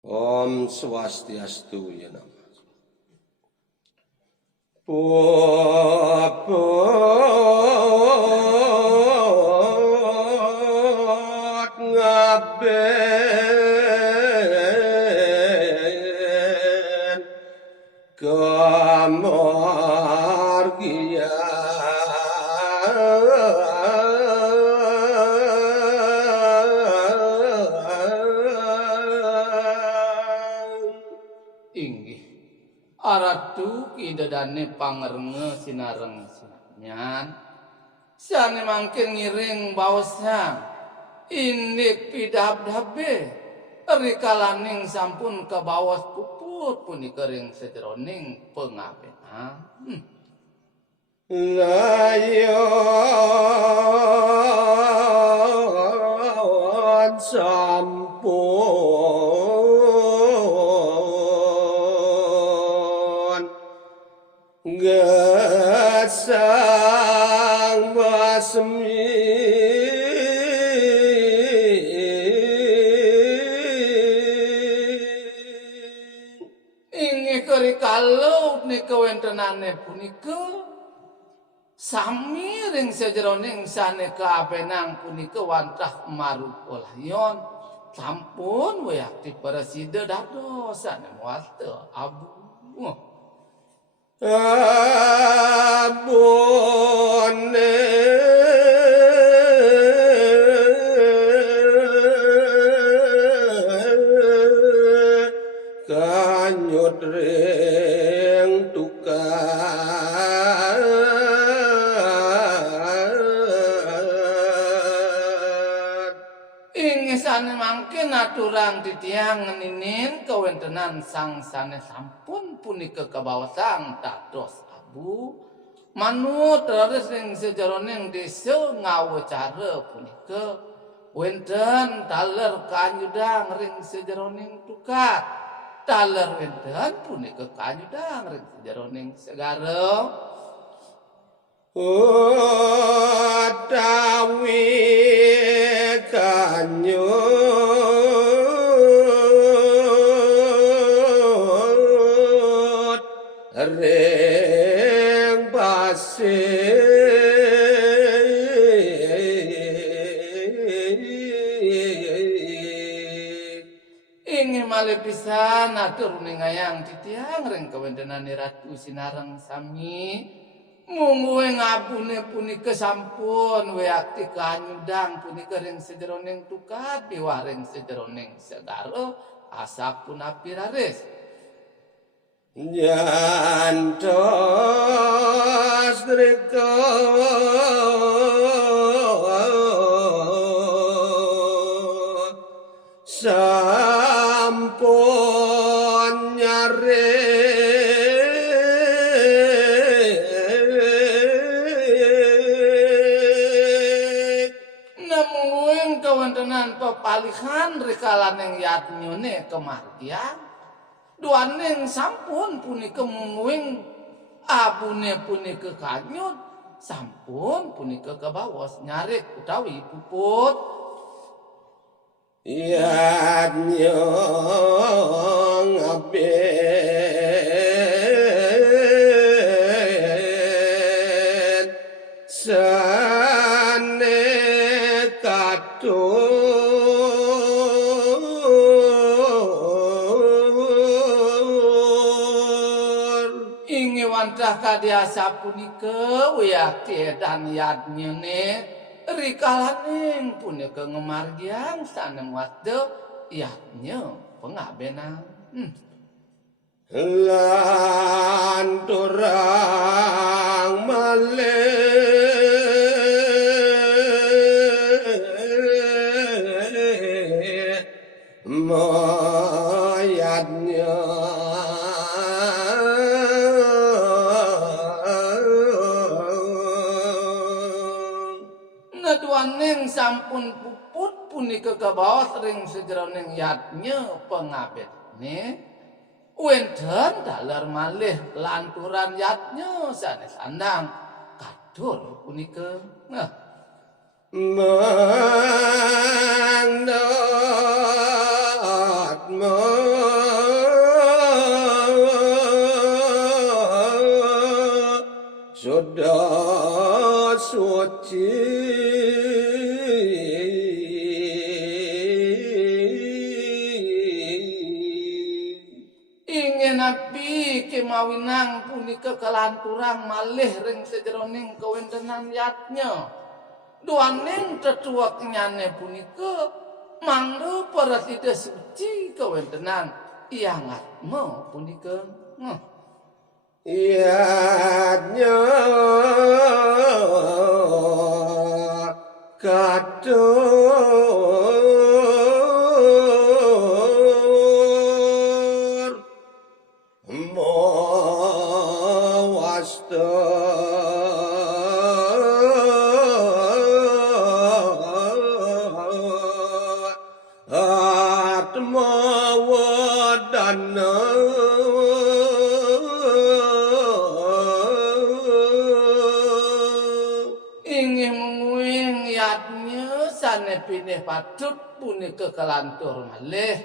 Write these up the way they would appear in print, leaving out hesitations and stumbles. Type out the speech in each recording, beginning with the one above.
Om Swastiastu ya nama. Popot ngaben kemargian inggih aratu kidadane pangrenge sinareng sinanyan sane mangkin ngiring baosnya indik pidab-dabe rikalaning sampun ke bawas puput punika ring sejeroning pengabenan layon sampun gesang basmi inggih kerikalau nika wentenane punika sami ring sejeroning sane kaabenang punika wantah marupa layon sampun wayakti presida dados sane mualte abu abone kanyut ring tukar inggih sane mangkin aturan titiang ngeninin kewentenan sang sane sampun punika kabawasang dados abu manut terus ring sejeroning desa ngawecara punika wenten taler kanyudang ring sejeroning tukar taler wenten punika kanyudang ring sejeroning segara utawi kanyut ring pasir ingin malih pisan atur ningayang titiang ring kawentenane Ratu Sinareng sami mungguhe ngabune punika sampun wayakti kanyudang punika ring sejeroning tukad biwaring sejeroning segara asapun apiraris nyantos rika sampun nyare nemuing kawentenan pepalihan rikalaneng yatnyone kemargian duaning sampun punika mungguing abune punika kanyut sampun punika kebawas nyarik utawi puput yatnyong aben sane katur ingi wantah kadiasa punika wayakti edan yadnyene rikalaning punika ngemargian saneng wadde yadnya pengabenan lan turang malih mayatnya neduaning sampun puput punika kabawas ring sejeroning yadnya pengabene wenten daler malih lanturan yadnya sanes sandang kadur punika mandat inggih mawinang punika kelanturang malih ring sejeroning kawentenan yatnya. Duaning tetuak nyane punika mangda parasida suci kawentenan yang atma punika. Ianya katur mawasta atma wadana Inggih menguing yatnya sane pineh patut punika kelantur malih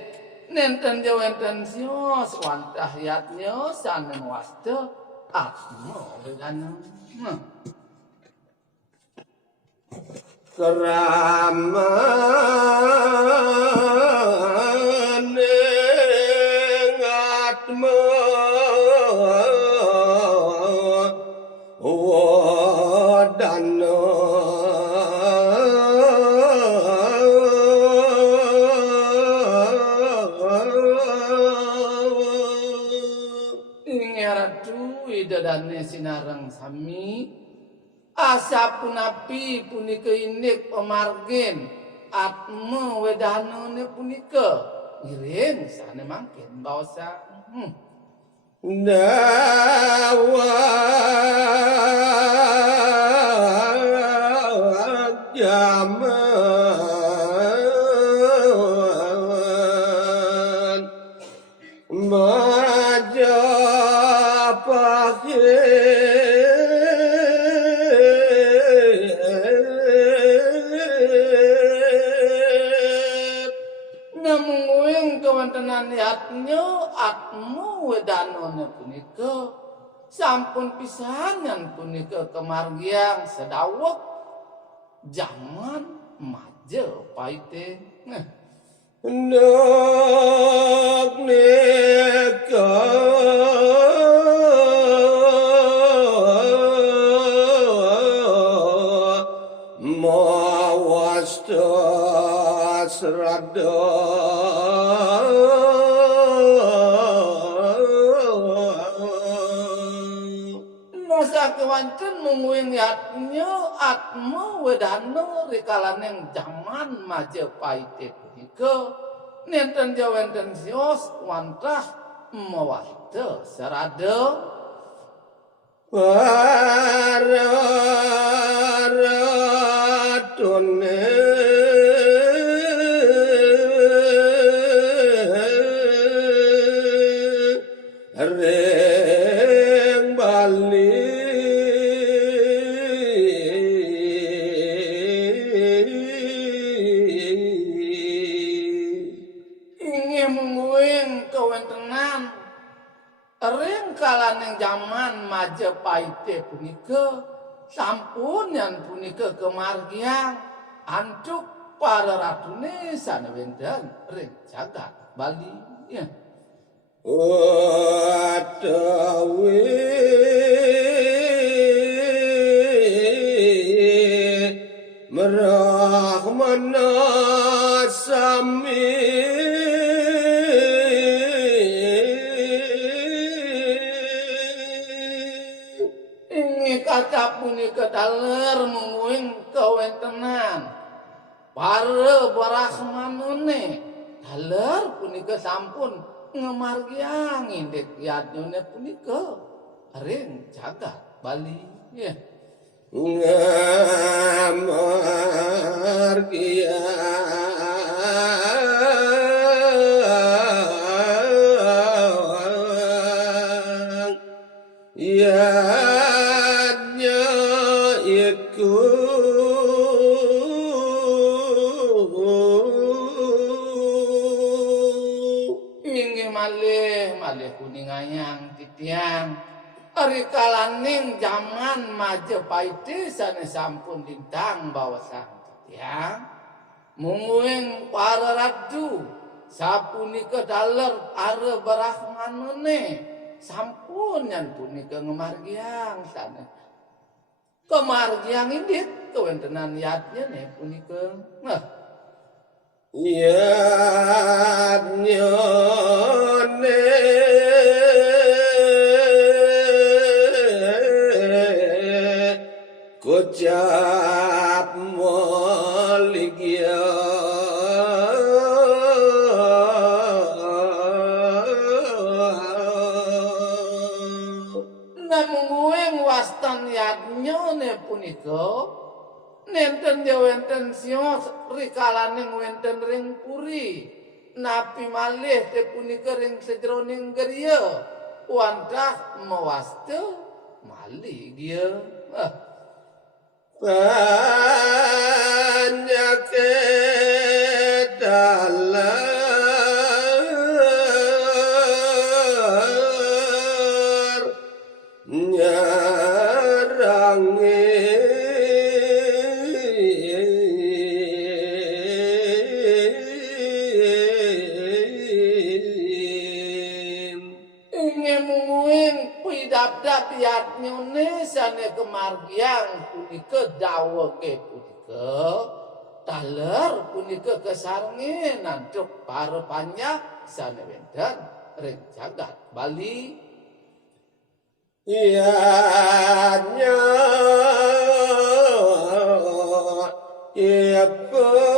nenten jawenten sios wantah yatnya sane wasta atma wedana. Keramaning atma wadana Inggih ratu widadane sinareng sami asapunapi punika indik pemargin atma wedanane punika ngiring sane mangkin bawasa dawa zaman Majapahit namunguing kewontenan yatnya atma wedanane punika sampun pisanan punika kemargiang sedawek zaman Majapahit. Nok neka mawasta srada Masa kewanten munguing yatnya atma wedana rikalaneng zaman Majapahit punika nenten jawenten sios wantah mawasta sarada para ratune reng Bali inggih munguing kawentenan ring kalaneng zaman Majapahit punika sampun yan punika kemargiang antuk para ratune sanewenden ring jagat Bali ya. Watawi merahmana sami Inggih kaca punika daler munguing kawentenan para barahmanune daler punika sampun ngemargiang indik yatnyone punika ring jagat Bali ya. ngamargiang yatnya iku Inggih malih kuningayang titiang rikalaning zaman Majapahit sane sampun lintang bawasang titiang munguing para ratu sapunika daler are barahmanune sampun nyan punika ngemargiang sana. Kemargiang indit kewontenan yatnya nih punika. Nah, yatnya kocap moligya namunguing wastan yatnya nih punika nenten wenten sios rikalaning wenten ring puri napi malih teh punika ring sejroning geriya wantah mawaste malih dia. banyak dalar nyarangin Ngemunguing pidabdab yat Indonesia ne kemargiang punika dawege punika taler punika kesarngin nantuk parepanyak sane wenten ring jagat Bali. ianya pun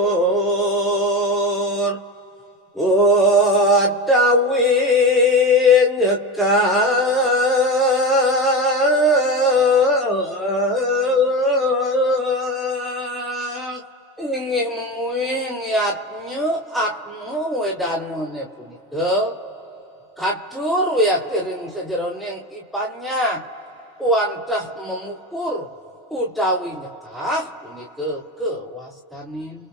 memukul utawi Ingih menguing yatnya atmu wedanone punika katur ya kiring sejeroning ipanya wantah memukur utawi nyekah punika kewastanin.